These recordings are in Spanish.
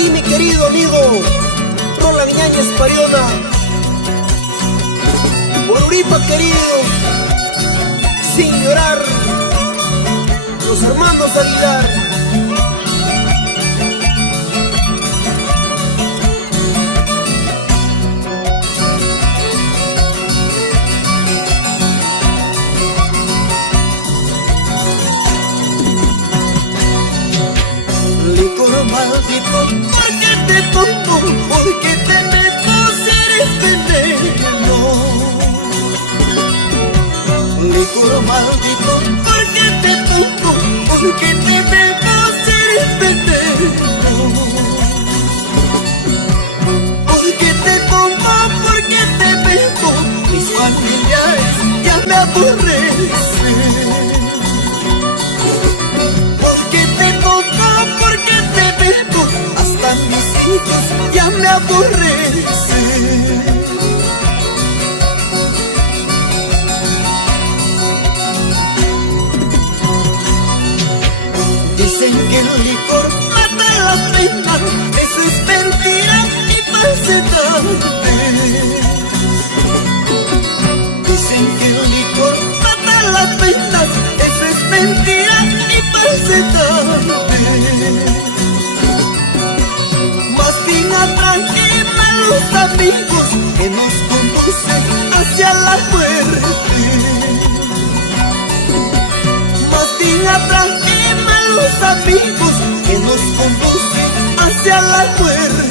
ti, mi querido amigo Roland Yáñez Pariona. Por Uripa querido, sin llorar, los hermanos Aguilar. Licor maldito, ¿por qué te tomo? ¿Por qué te meto si eres veneno? Licor maldito, ¿por qué te tomo? ¿Por qué te meto si eres veneno? ¿Por qué te tomo? ¿Por qué te meto? Mis familiares ya me aborrecen. Hasta mis hijos ya me aborrecen. Dicen que el licor mata la pena, eso es mentira y falsedad. Dicen que el licor mata la pena, eso es mentira y falsedad. Tranquila los amigos que nos conducen hacia la muerte. Más bien tranquila los amigos que nos conducen hacia la muerte.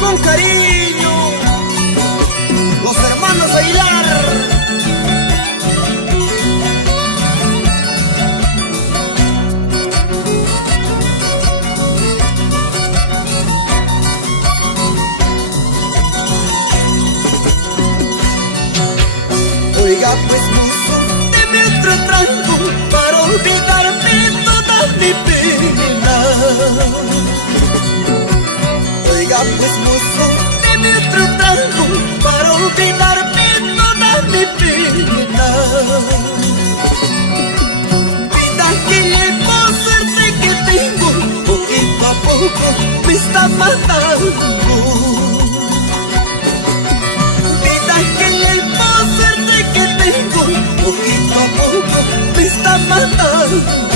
Con cariño, los hermanos Aguilar. Oiga pues mozo, deme otro trago para olvidarme toda mi pena. Oiga pues mozo, deme otro trago para olvidarme toda mi pena. Vida que llevo, suerte que tengo, poquito a poco me está matando. Vida que llevo, suerte que tengo, poquito a poco me está matando.